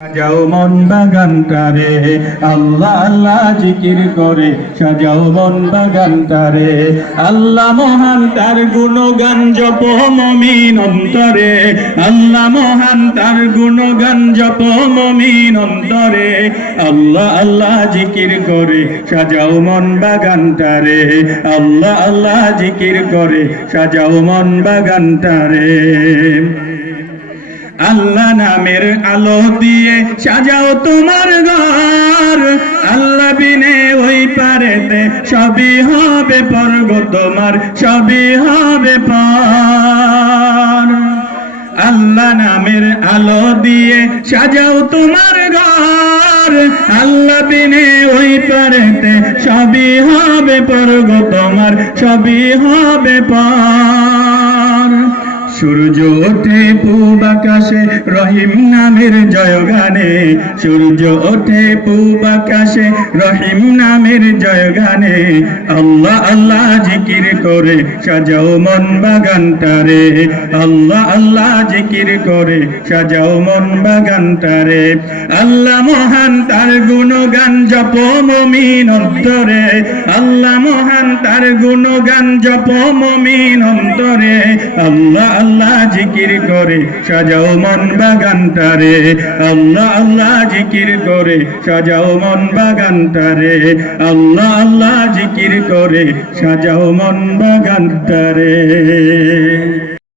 সাজাও মন বাগানটারে আল্লাহ আল্লাহ জিকির করে সাজাও মন বাগানটারে আল্লাহ মহান তার গুণগান জপ মুমিন অন্তরে আল্লাহ মহান তার গুণগান জপ মুমিন অন্তরে আল্লাহ আল্লাহ জিকির করে সাজাও মন বাগানটারে আল্লাহ আল্লাহ জিকির করে সাজাও মন বাগানটারে আল্লাহ নামের আলো দিয়ে সাজাও তোমার ঘর আল্লাহ বিনে ওই পারেতে সবই হবে পর গো তোমার সবই হবে পর আল্লাহ নামের আলো দিয়ে সাজাও তোমার ঘর আল্লাহ বিনে ওই পারেতে সবই হবে পর গো তোমার সবই হবে পর সূর্য ওঠে পূব আকাশে রহিম নামের জয়গানে সূর্য ওঠে পূব আকাশে রহিম নামের জয়গানে আল্লাহ আল্লাহ জিকির করে সাজাও মন বাগানটারে আল্লাহ আল্লাহ জিকির করে সাজাও মন বাগানটারে আল্লাহ মহান তার গুণগান জপ মুমিন অন্তরে আল্লাহ মহান তার গুণগান জপ মুমিন অন্তরে আল্লাহ আল্লাহ জিকির করে সাজাও মন বাগানটারে আল্লাহ আল্লাহ জিকির করে সাজাও মন বাগানটারে আল্লাহ আল্লাহ জিকির করে সাজাও মন বাগানটারে।